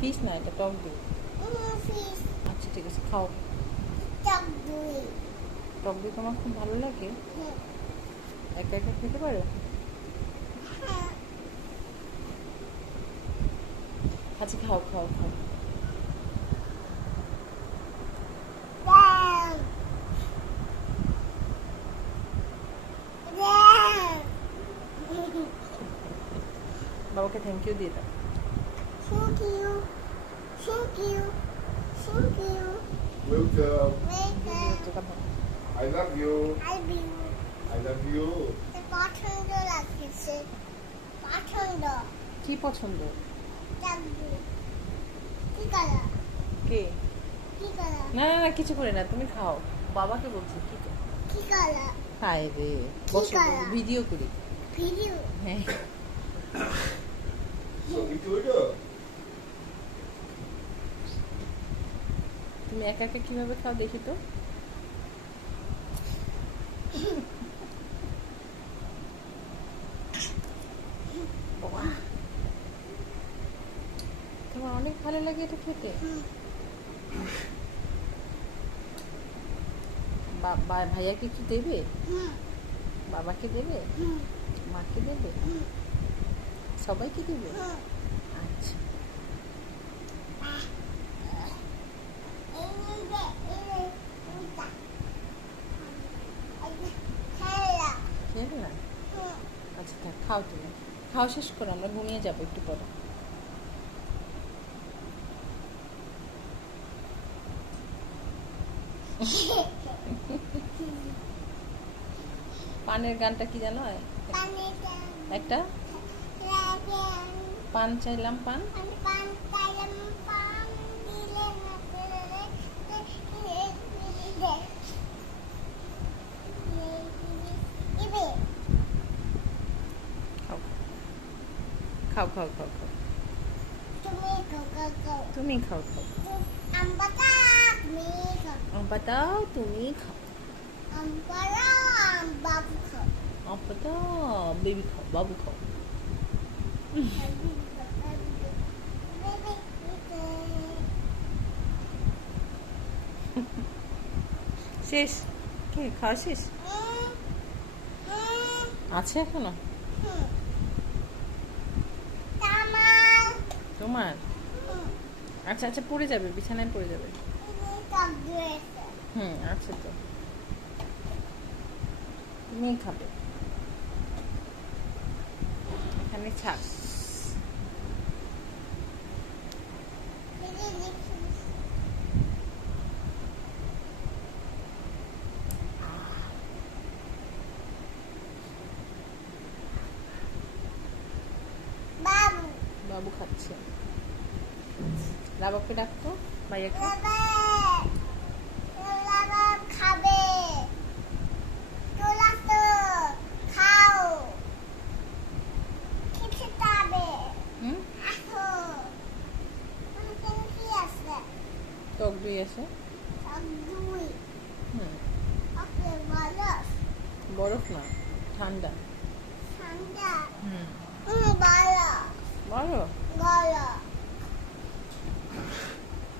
ফিস না এটা টক দই আচ্ছা ঠিক আছে খাও। টক দই তোমার খুব ভালো লাগে? হুম, একা একা খেতে পারো? হ্যাঁ। আচ্ছা খাও খাও খাও. বাবাকে থ্যাংক ইউ দিয়ে দাও। Thank you. Thank you. Thank you. Welcome. Welcome. I love you. I will. I love you. পছন্দ লাগছে পছন্দ কি পছন্দ কি কালার কে কি কালার না না না কিছু করে না তুমি খাও বাবাকে বলছি কি কি কালার হায় রে বসো ভিডিও করি ভিডিও হ্যাঁ So, aja. তুমি একা একা কীভাবে খাও দেখি তো। তোমার অনেক ভালো লাগে এটা খেতে। ভাইয়াকে কি দেবে? বাবাকে দেবে? মাকে দেবে? সবাইকে দেবে? আচ্ছা। আচ্ছা থাক খাও তুমি। খাও শেষ করো আমরা ঘুমিয়ে যাব একটু পরে। পানের গানটা কি জানো? একটা? পান চাইলাম পান? পান চাইলাম পান দিলে না দিলে ইবে খাও খাও খাও খাও খাও। তুমি খাও খাও। তুমি খাও। বেবি খাও বাবু খাও। শেষ। কি খাওয়া শেষ? আছে এখনও? তোমার? আচ্ছা আচ্ছা পড়ে যাবে, বিছানায় পড়ে যাবে। হুম আচ্ছা তো। তুমি খাবে। এখানে ছাক বাবু বাবু খাচ্ছে। বাবাকে ডাকতো ভাইয়াকে। খাবে টক দই আছে? বরফ না ঠান্ডা। ঠান্ডা। হুম। হুম Var mı?